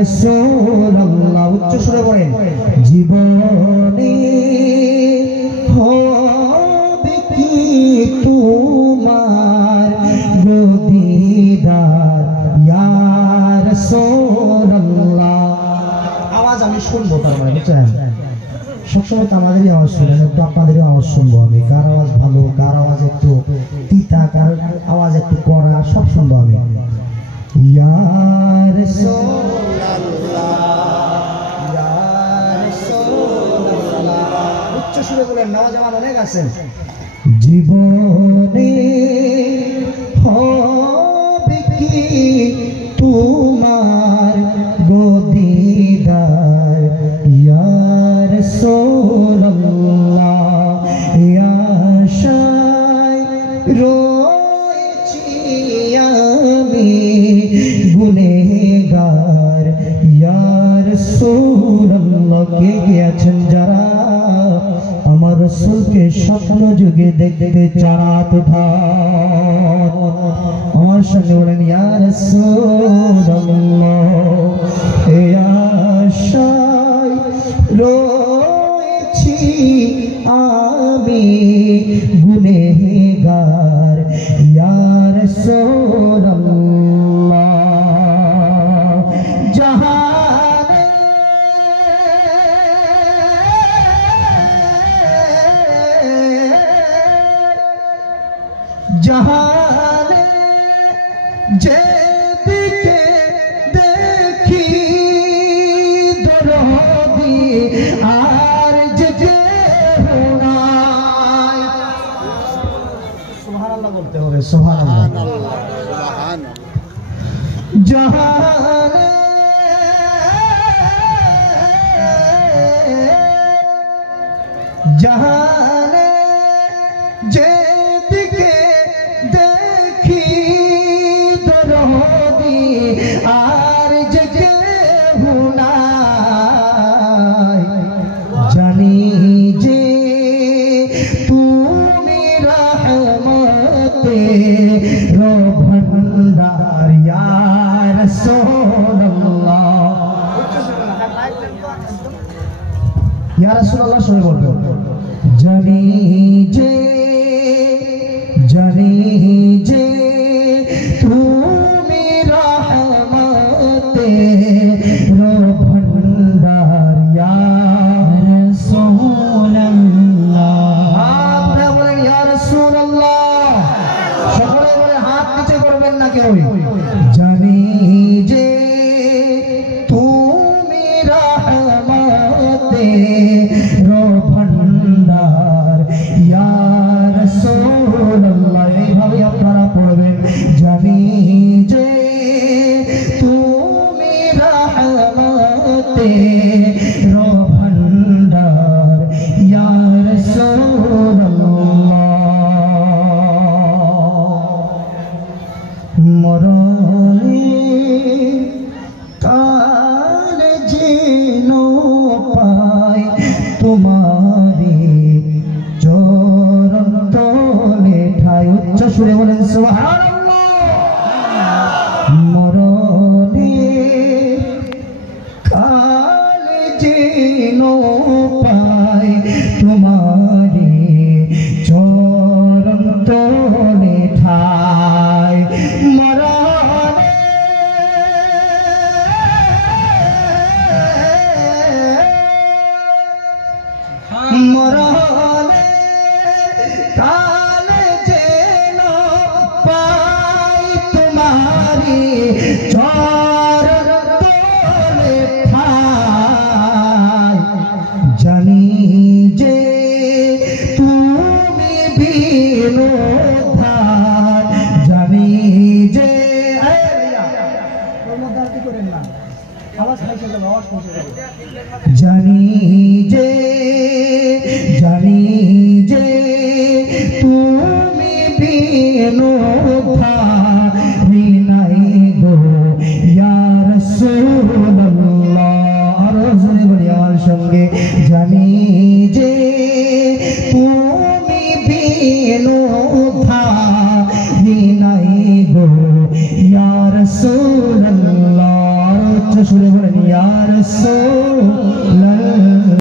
রাসূলুল্লাহ উচ্চ সুরে বলেন জীবনে হবে কি তোমার গদিদার ইয়া রাসূলুল্লাহ। আওয়াজ আমি শুনবো, তার মানে বুঝছেন সবসময় তো আমাদেরই আওয়াজ শুনেন, একটু আপনাদেরই আওয়াজ শুনবো আমি। কার আওয়াজ ভালো, কার আওয়াজ একটু তিতা, কার আওয়াজ একটু কড়া, সব শুনবো আমি। ইয়া রাসূলুল্লাহ ইয়া রাসূলুল্লাহ উচ্চ সুরে বলেন, নওজওয়ান অনেক আছেন। জীবনে হবে কি তোমার গদিদার ইয়া রাসূলুল্লাহ ইয়া আশায় রয়েছি আমি গুনেহগার ইয়া রাসূলুল্লাহ। কে কে আছেন যারা আমার রাসূলকে স্বপ্ন যুগে দেখতে চাঁদ উঠান, আমার সঙ্গে বলেন ইয়া রাসূলুল্লাহ এই আশায় রয়েছি আমি গুনেহগার ইয়া রাসূলুল্লাহ। জাহানে জাহানে যেদিকে দেখি দরদি আর যে নাই। সুবহানাল্লাহ বলতে হবে, সুবহানাল্লাহ। জাহানে জাহানে যেদিকে দেখি দরদি আর যে কেউ নাই, জানি যে তুমি রহমতের ভান্ডার ইয়া রাসূলুল্লাহ ইয়া রাসূলুল্লাহ সবাই বলবেন। জানি যে তুমি রহমতের ভান্ডার ইয়া রাসূলুল্লাহ। আপনারা বলেন ইয়া রাসূলুল্লাহ, সকলে বলে হাত নিচে করবেন না কেউ। জানি যে তুমি রহমতের ভান্ডার ইয়া রাসূলুল্লাহ। এইভাবে আপনারা পড়বেন জানি যে তুমি রহমতের ভান্ডার ইয়া রাসূলুল্লাহ। মরণে কাল যেন পাই তোমারি চরণ তলে ঠাই। উচ্চ সুরে বলেন সুবহানাল্লাহ। মরণে কাল যেন পাই তোমারি চরণ তলে ঠাই। মরণে কাল যেন পাই তোমারি চরণ তলে ঠাই। জানি যে তুমি বিনোধার, জানি যে জানি যে তুমি বিনোধারি নাই গো ইয়া রাসূলুল্লাহ। আরো জোরে বলি আমার সঙ্গে, জানি যে তুমি বিনোধারি নাই গো ইয়া রাসূলুল্লাহ। উচ্চ সুরে বলেন ইয়া রাসূল